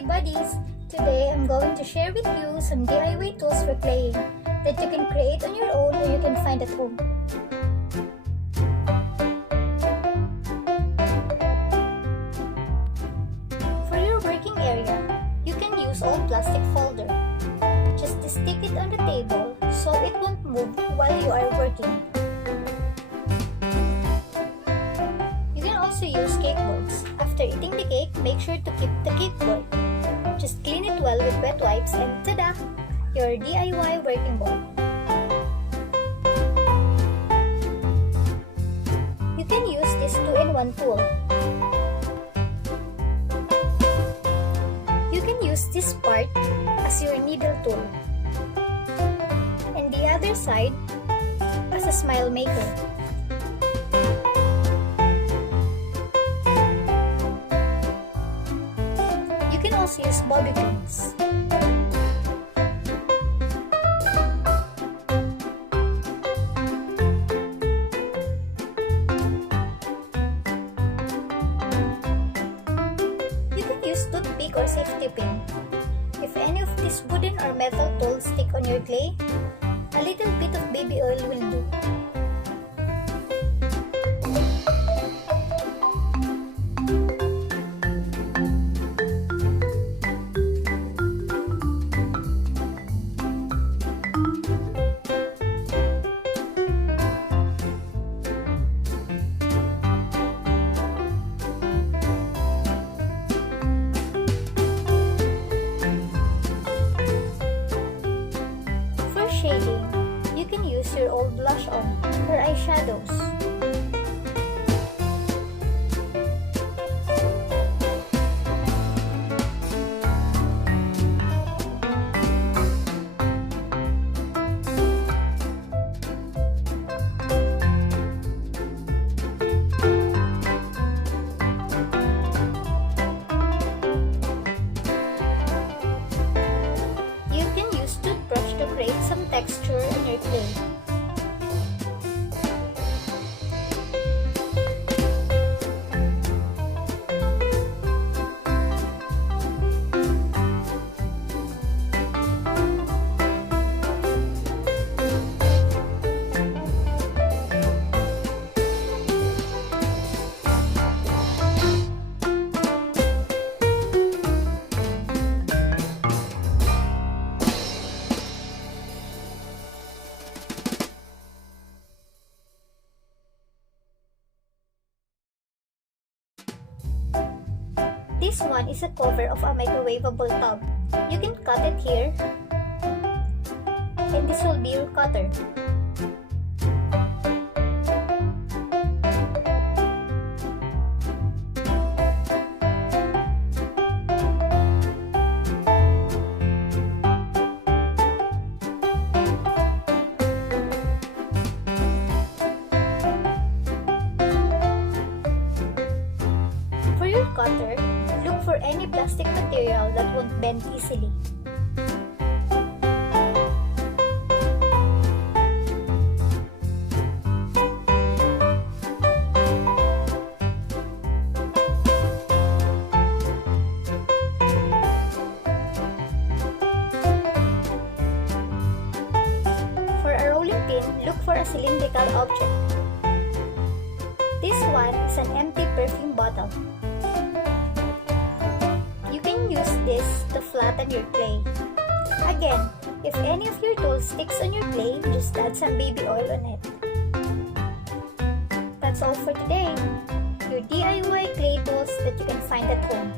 Clay Buddies! Today I'm going to share with you some DIY tools for claying that you can create on your own or you can find at home. For your working area, you can use old plastic folder. Just stick it on the table so it won't move while you are working. You can also use cake boards. After eating the cake, make sure to keep the cake board. Just clean it well with wet wipes and tada! Your DIY working board. You can use this 2-in-1 tool. You can use this part as your needle tool. And the other side as a smile maker. You can also use bobby pins. You can use toothpick or safety pin. If any of these wooden or metal tools stick on your clay, a little bit of baby oil will do. Shading, you can use your old blush on or eyeshadows. You can use toothbrush to create some texture in your clay. This one is a cover of a microwavable tub. You can cut it here, and this will be your cutter. For your cutter, look for any plastic material that won't bend easily. For a rolling pin, look for a cylindrical object. This one is an empty perfume bottle. You can use this to flatten your clay. Again, if any of your tools sticks on your clay, just add some baby oil on it. That's all for today. Your DIY clay tools that you can find at home.